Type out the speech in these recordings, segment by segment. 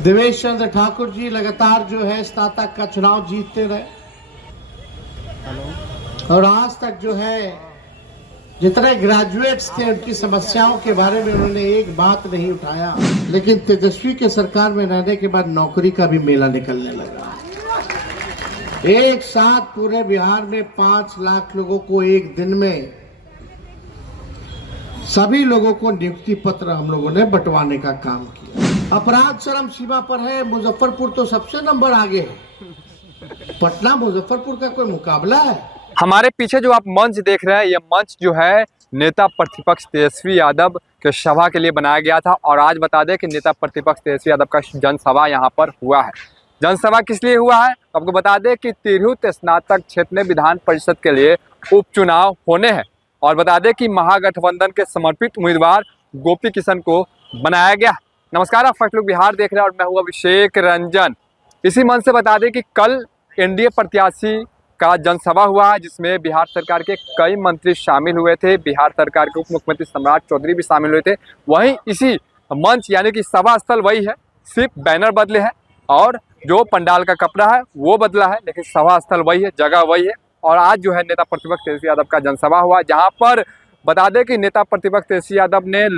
देवेश चंद्र ठाकुर जी लगातार जो है स्नातक का चुनाव जीतते रहे और आज तक जो है जितने ग्रेजुएट्स थे उनकी समस्याओं के बारे में उन्होंने एक बात नहीं उठाया। लेकिन तेजस्वी के सरकार में रहने के बाद नौकरी का भी मेला निकलने लगा। एक साथ पूरे बिहार में 5 लाख लोगों को एक दिन में सभी लोगों को नियुक्ति पत्र हम लोगों ने बंटवाने का काम किया। अपराध चरम सीमा पर है। मुजफ्फरपुर तो सबसे नंबर आगे है। पटना मुजफ्फरपुर का कोई मुकाबला है? हमारे पीछे जो आप मंच देख रहे हैं, ये मंच जो है नेता प्रतिपक्ष तेजस्वी यादव के सभा के लिए बनाया गया था। और आज बता दें कि नेता प्रतिपक्ष तेजस्वी यादव का जनसभा यहाँ पर हुआ है। जनसभा किस लिए हुआ है आपको बता दें कि तिरहुत स्नातक क्षेत्र में विधान परिषद के लिए उपचुनाव होने हैं। और बता दें कि महागठबंधन के समर्पित उम्मीदवार गोपी किशन को बनाया गया। नमस्कार, आप फर्स्ट लुक बिहार देख रहे हैं और मैं हूँ अभिषेक रंजन। इसी मंच से बता दें कि कल एनडीए प्रत्याशी का जनसभा हुआ है, जिसमें बिहार सरकार के कई मंत्री शामिल हुए थे। बिहार सरकार के उप मुख्यमंत्री सम्राट चौधरी भी शामिल हुए थे। वहीं इसी मंच यानी कि सभा स्थल वही है, सिर्फ बैनर बदले हैं और जो पंडाल का कपड़ा है वो बदला है, लेकिन सभा स्थल वही है, जगह वही है। और आज जो है नेता प्रतिपक्ष तेजस्वी यादव का जनसभा हुआ, जहाँ पर बता दें कि नेता प्रतिपक्ष तेजस्वी यादव ने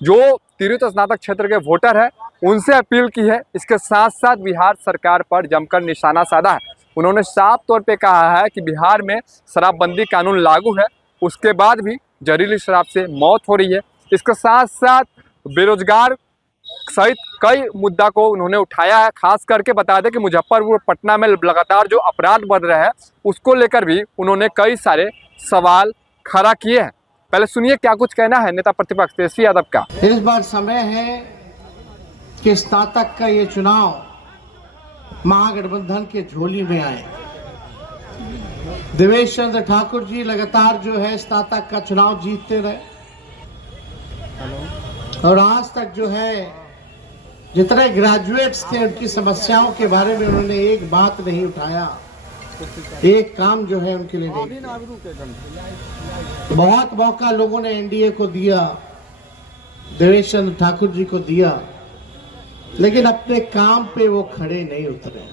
जो तिरहुत स्नातक क्षेत्र के वोटर है उनसे अपील की है। इसके साथ साथ बिहार सरकार पर जमकर निशाना साधा है। उन्होंने साफ तौर पे कहा है कि बिहार में शराबबंदी कानून लागू है, उसके बाद भी जहरीली शराब से मौत हो रही है। इसके साथ साथ बेरोजगार सहित कई मुद्दा को उन्होंने उठाया है। खास करके बता दें कि मुजफ्फरपुर पटना में लगातार जो अपराध बढ़ रहे हैं उसको लेकर भी उन्होंने कई सारे सवाल खड़ा किए हैं। पहले सुनिए क्या कुछ कहना है नेता प्रतिपक्ष तेजस्वी यादव का। इस बार समय है कि स्नातक का ये चुनाव महागठबंधन के झोली में आए। देवेश चंद्र ठाकुर जी लगातार जो है स्नातक का चुनाव जीतते रहे और आज तक जो है जितने ग्रेजुएट्स थे उनकी समस्याओं के बारे में उन्होंने एक बात नहीं उठाया, एक काम जो है उनके लिए नहीं किया। बहुत मौका लोगों ने एनडीए को दिया, देवेश चंद्र ठाकुर जी को दिया, लेकिन अपने काम पे वो खड़े नहीं उतरे।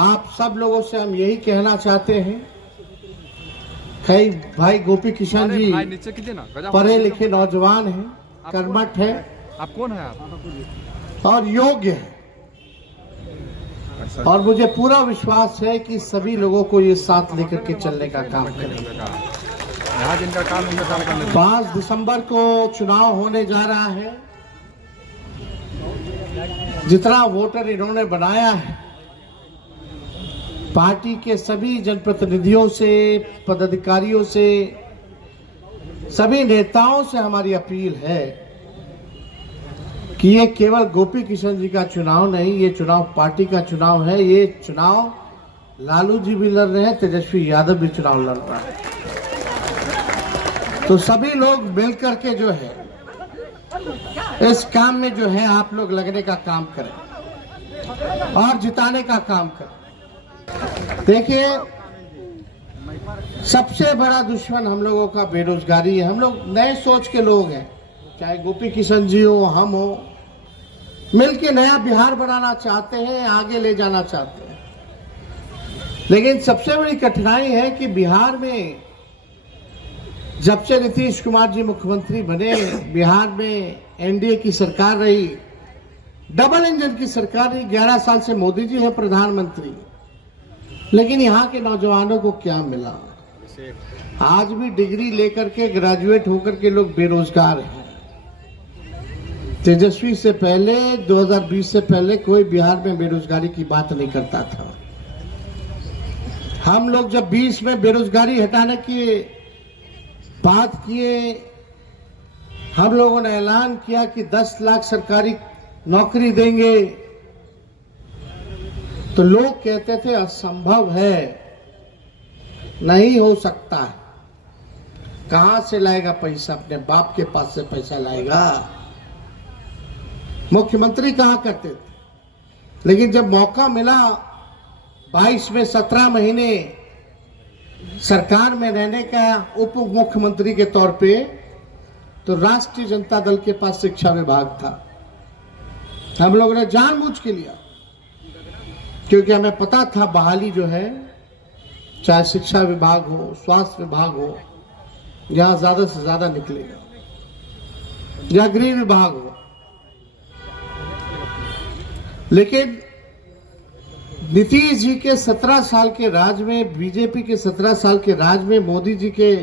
आप सब लोगों से हम यही कहना चाहते हैं, कई भाई गोपी किशन जी पढ़े लिखे नौजवान हैं, कर्मठ हैं, आप कौन है आप? और योग्य है। और मुझे पूरा विश्वास है कि सभी लोगों को ये साथ लेकर के चलने का काम करेंगे। 5 दिसंबर को चुनाव होने जा रहा है। जितना वोटर इन्होंने बनाया है, पार्टी के सभी जनप्रतिनिधियों से, पदाधिकारियों से, सभी नेताओं से हमारी अपील है कि ये केवल गोपी किशन जी का चुनाव नहीं, ये चुनाव पार्टी का चुनाव है। ये चुनाव लालू जी भी लड़ रहे हैं, तेजस्वी यादव भी चुनाव लड़ रहा है। तो सभी लोग मिलकर के जो है इस काम में जो है आप लोग लगने का काम करें और जिताने का काम करें। देखिए, सबसे बड़ा दुश्मन हम लोगों का बेरोजगारी है। हम लोग नए सोच के लोग हैं, चाहे गोपी किशन जी हो, हम हो, मिलके नया बिहार बनाना चाहते हैं, आगे ले जाना चाहते हैं। लेकिन सबसे बड़ी कठिनाई है कि बिहार में जब से नीतीश कुमार जी मुख्यमंत्री बने, बिहार में एनडीए की सरकार रही, डबल इंजन की सरकार रही। 11 साल से मोदी जी है प्रधानमंत्री, लेकिन यहाँ के नौजवानों को क्या मिला? आज भी डिग्री लेकर के, ग्रेजुएट होकर के लोग बेरोजगार हैं। तेजस्वी से पहले, 2020 से पहले कोई बिहार में बेरोजगारी की बात नहीं करता था। हम लोग जब 20 में बेरोजगारी हटाने की बात किए, हम लोगों ने ऐलान किया कि 10 लाख सरकारी नौकरी देंगे, तो लोग कहते थे असंभव है, नहीं हो सकता है, कहां से लाएगा पैसा, अपने बाप के पास से पैसा लाएगा। मुख्यमंत्री कहा करते थे। लेकिन जब मौका मिला 22 में 17 महीने सरकार में रहने का उप मुख्यमंत्री के तौर पे, तो राष्ट्रीय जनता दल के पास शिक्षा विभाग था, हम लोगों ने जानबूझ के लिया, क्योंकि हमें पता था बहाली जो है, चाहे शिक्षा विभाग हो, स्वास्थ्य विभाग हो, यहाँ ज्यादा से ज्यादा निकलेगा, या गृह विभाग हो। लेकिन नीतीश जी के 17 साल के राज में, बीजेपी के 17 साल के राज में, मोदी जी के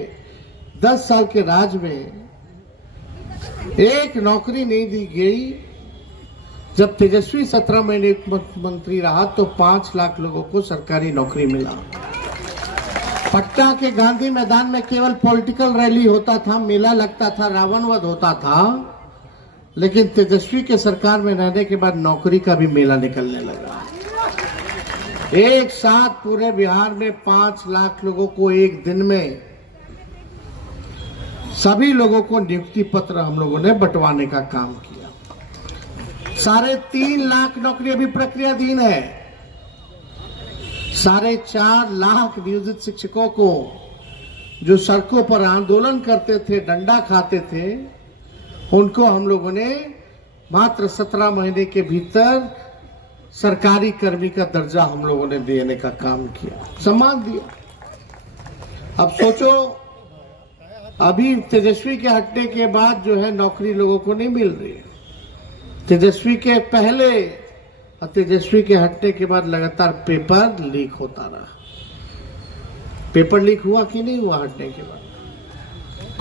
10 साल के राज में एक नौकरी नहीं दी गई। जब तेजस्वी 17 महीने मुख्यमंत्री रहा तो 5 लाख लोगों को सरकारी नौकरी मिला। पटना के गांधी मैदान में केवल पॉलिटिकल रैली होता था, मेला लगता था, रावण वध होता था, लेकिन तेजस्वी के सरकार में रहने के बाद नौकरी का भी मेला निकलने लगा। एक साथ पूरे बिहार में 5 लाख लोगों को एक दिन में, सभी लोगों को नियुक्ति पत्र हम लोगों ने बंटवाने का काम किया। 3.5 लाख नौकरी अभी प्रक्रियाधीन है। 4.5 लाख नियोजित शिक्षकों को जो सड़कों पर आंदोलन करते थे, डंडा खाते थे, उनको हम लोगों ने मात्र 17 महीने के भीतर सरकारी कर्मी का दर्जा हम लोगों ने देने का काम किया, सम्मान दिया। अब सोचो, अभी तेजस्वी के हटने के बाद जो है नौकरी लोगों को नहीं मिल रही है। तेजस्वी के पहले और तेजस्वी के हटने के बाद लगातार पेपर लीक होता रहा। पेपर लीक हुआ कि नहीं हुआ हटने के बाद?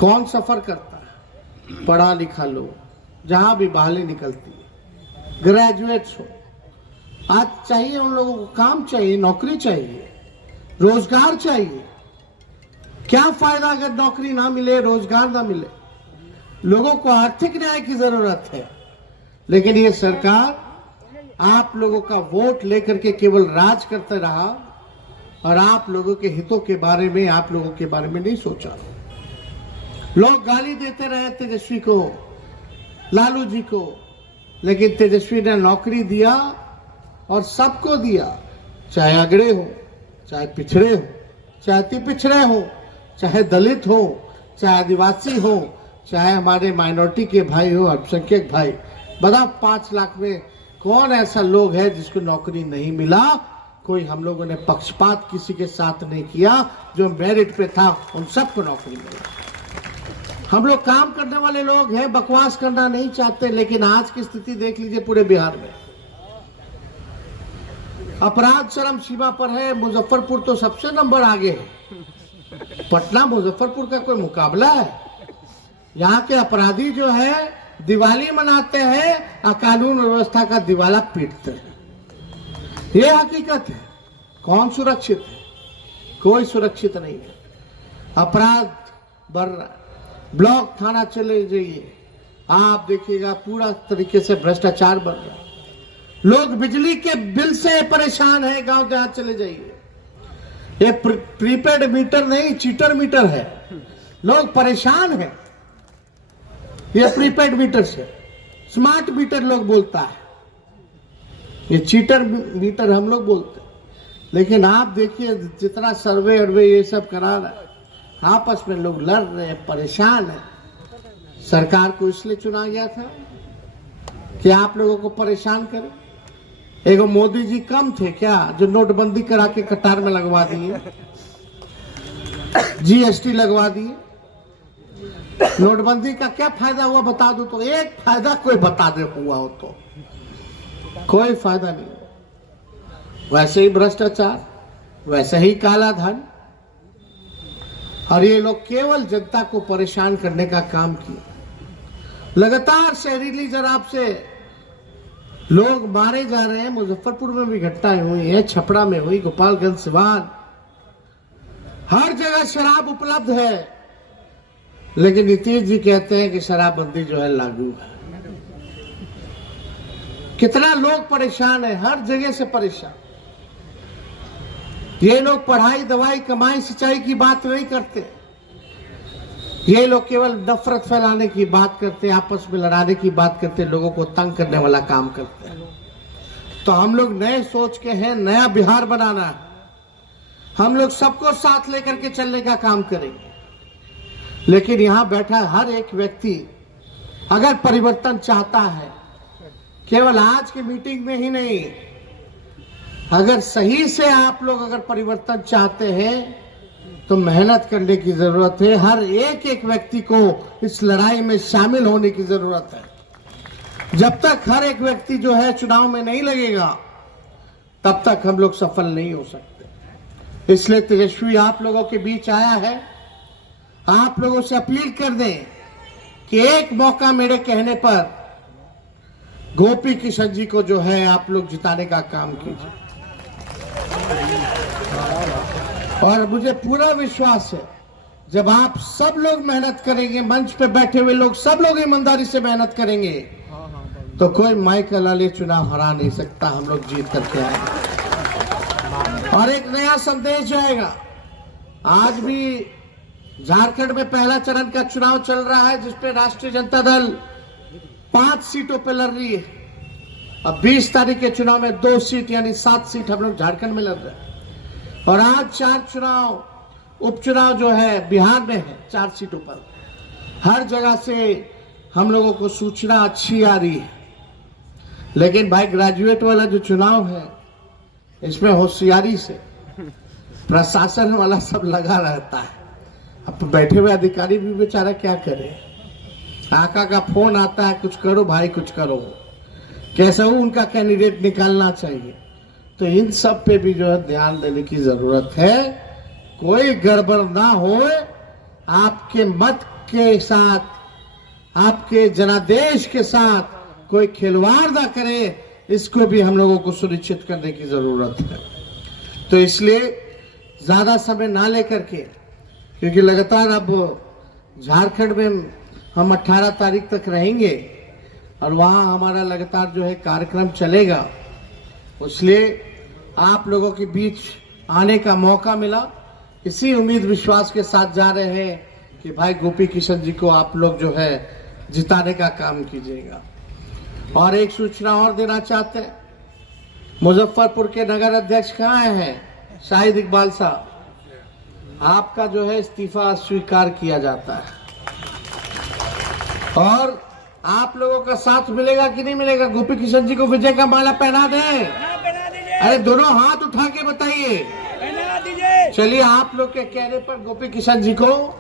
कौन सफर करता है? पढ़ा लिखा लोग, जहां भी बहाली निकलती है, ग्रेजुएट्स हो। आज चाहिए उन लोगों को काम चाहिए, नौकरी चाहिए, रोजगार चाहिए। क्या फायदा अगर नौकरी ना मिले, रोजगार ना मिले? लोगों को आर्थिक न्याय की जरूरत है, लेकिन ये सरकार आप लोगों का वोट लेकर के केवल राज करते रहा और आप लोगों के हितों के बारे में, आप लोगों के बारे में नहीं सोचा। लोग गाली देते रहे तेजस्वी को, लालू जी को, लेकिन तेजस्वी ने नौकरी दिया और सबको दिया, चाहे अगड़े हो, चाहे पिछड़े हो, चाहे अति पिछड़े हो, चाहे दलित हो, चाहे आदिवासी हो, चाहे हमारे माइनॉरिटी के भाई हो, अल्पसंख्यक भाई। बताओ 5 लाख में कौन ऐसा लोग है जिसको नौकरी नहीं मिला? कोई हम लोगों ने पक्षपात किसी के साथ नहीं किया, जो मेरिट पे था उन सबको नौकरी मिला। हम लोग काम करने वाले लोग हैं, बकवास करना नहीं चाहते, लेकिन आज की स्थिति देख लीजिए पूरे बिहार में। अपराध चरम सीमा पर है। मुजफ्फरपुर तो सबसे नंबर आगे है। पटना मुजफ्फरपुर का कोई मुकाबला है? यहाँ के अपराधी जो है दिवाली मनाते हैं और कानून व्यवस्था का दिवाला पीटते हैं। ये हकीकत है। कौन सुरक्षित है? कोई सुरक्षित नहीं है। अपराध बढ़ रहा है। ब्लॉक थाना चले जाइए, आप देखिएगा पूरा तरीके से भ्रष्टाचार बढ़ रहा है। लोग बिजली के बिल से परेशान है। गांव देहात चले जाइए, ये प्रीपेड मीटर नहीं, चीटर मीटर है। लोग परेशान हैं ये प्रीपेड मीटर से। स्मार्ट मीटर लोग बोलता है, ये चीटर मीटर हम लोग बोलते हैं। लेकिन आप देखिए जितना सर्वे अरवे ये सब करा रहा है, आपस में लोग लड़ रहे हैं, परेशान है। सरकार को इसलिए चुना गया था कि आप लोगों को परेशान करे। एगो मोदी जी कम थे क्या जो नोटबंदी करा के कतार में लगवा दिए, जीएसटी लगवा दिए? नोटबंदी का क्या फायदा हुआ बता दो तो, एक फायदा कोई बता दे हुआ हो तो? कोई फायदा नहीं। वैसे ही भ्रष्टाचार, वैसे ही काला धन, और ये लोग केवल जनता को परेशान करने का काम किया। लगातार जहरीली शराब से लोग मारे जा रहे हैं। मुजफ्फरपुर में भी घटनाएं हुई है, छपरा में हुई, गोपालगंज, सिवान, हर जगह शराब उपलब्ध है। लेकिन नीतीश जी कहते हैं कि शराबबंदी जो है लागू है। कितना लोग परेशान है, हर जगह से परेशान। ये लोग पढ़ाई, दवाई, कमाई, सिंचाई की बात नहीं करते। ये लोग केवल नफरत फैलाने की बात करते, आपस में लड़ाने की बात करते, लोगों को तंग करने वाला काम करते हैं। तो हम लोग नए सोच के हैं, नया बिहार बनाना है। हम लोग सबको साथ लेकर के चलने का काम करेंगे। लेकिन यहां बैठा हर एक व्यक्ति अगर परिवर्तन चाहता है केवल आज की मीटिंग में ही नहीं, अगर सही से आप लोग अगर परिवर्तन चाहते हैं तो मेहनत करने की जरूरत है। हर एक एक व्यक्ति को इस लड़ाई में शामिल होने की जरूरत है। जब तक हर एक व्यक्ति जो है चुनाव में नहीं लगेगा, तब तक हम लोग सफल नहीं हो सकते। इसलिए तेजस्वी आप लोगों के बीच आया है। आप लोगों से अपील कर दें कि एक मौका मेरे कहने पर गोपी किशन जी को जो है आप लोग जिताने का काम कीजिए। और मुझे पूरा विश्वास है, जब आप सब लोग मेहनत करेंगे, मंच पे बैठे हुए लोग सब लोग ईमानदारी से मेहनत करेंगे, तो कोई माइकल लाली चुनाव हरा नहीं सकता। हम लोग जीत करके आएंगे और एक नया संदेश जाएगा। आज भी झारखंड में पहला चरण का चुनाव चल रहा है, जिसपे राष्ट्रीय जनता दल 5 सीटों पे लड़ रही है। अब 20 तारीख के चुनाव में 2 सीट यानी 7 सीट हम लोग झारखंड में लड़ रहे हैं। और आज 4 चुनाव उपचुनाव जो है बिहार में है 4 सीटों पर। हर जगह से हम लोगों को सूचना अच्छी आ रही है, लेकिन भाई ग्रेजुएट वाला जो चुनाव है, इसमें होशियारी से प्रशासन वाला सब लगा रहता है। अब बैठे हुए अधिकारी भी बेचारा क्या करे, काका का फोन आता है, कुछ करो भाई कुछ करो, कैसा हो उनका कैंडिडेट निकालना चाहिए। तो इन सब पे भी जो है ध्यान देने की जरूरत है। कोई गड़बड़ ना हो, आपके मत के साथ, आपके जनादेश के साथ कोई खिलवाड़ ना करे, इसको भी हम लोगों को सुनिश्चित करने की जरूरत है। तो इसलिए ज्यादा समय ना लेकर के, क्योंकि लगातार अब झारखंड में हम 18 तारीख तक रहेंगे और वहां हमारा लगातार जो है कार्यक्रम चलेगा, इसलिए आप लोगों के बीच आने का मौका मिला। इसी उम्मीद विश्वास के साथ जा रहे हैं कि भाई गोपी किशन जी को आप लोग जो है जिताने का काम कीजिएगा। और एक सूचना और देना चाहते हैं, मुजफ्फरपुर के नगर अध्यक्ष कहाँ हैं? शाहिद इकबाल साहब, आपका जो है इस्तीफा स्वीकार किया जाता है। और आप लोगों का साथ मिलेगा कि नहीं मिलेगा? गोपी किशन जी को विजय का माला पहना दें। अरे दोनों हाथ उठा के बताइए। चलिए, आप लोग के कहने पर गोपी किशन जी को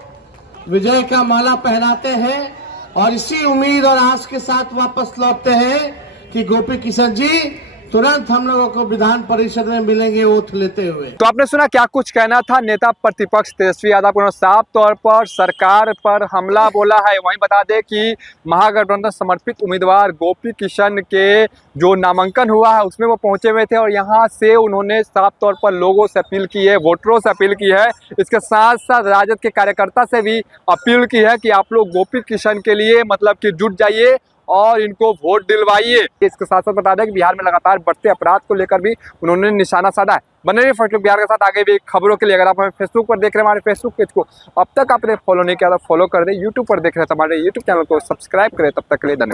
विजय का माला पहनाते हैं और इसी उम्मीद और आस के साथ वापस लौटते हैं कि गोपी किशन जी तुरंत हम लोगों को विधान परिषद में मिलेंगे ओथ लेते हुए। तो आपने सुना क्या कुछ कहना था नेता प्रतिपक्ष तेजस्वी यादव को। साफ तौर पर सरकार पर हमला बोला है। वहीं बता दें कि महागठबंधन समर्पित उम्मीदवार गोपी किशन के जो नामांकन हुआ है उसमें वो पहुंचे हुए थे और यहां से उन्होंने साफ तौर पर लोगों से अपील की है, वोटरों से अपील की है। इसके साथ साथ राजद के कार्यकर्ता से भी अपील की है कि आप लोग गोपी किशन के लिए मतलब कि जुट जाइए और इनको वोट दिलवाइए। इसके साथ साथ बता दें कि बिहार में लगातार बढ़ते अपराध को लेकर भी उन्होंने निशाना साधा है। बने रहिए फर्स्ट लुक बिहार के साथ आगे भी खबरों के लिए। अगर आप हमें फेसबुक पर देख रहे हैं, हमारे फेसबुक पेज को अब तक आपने फॉलो नहीं किया तो फॉलो कर दें। यूट्यूब पर देख रहे हैं तो हमारे यूट्यूब चैनल को सब्सक्राइब करें। तब तक के लिए धन्यवाद।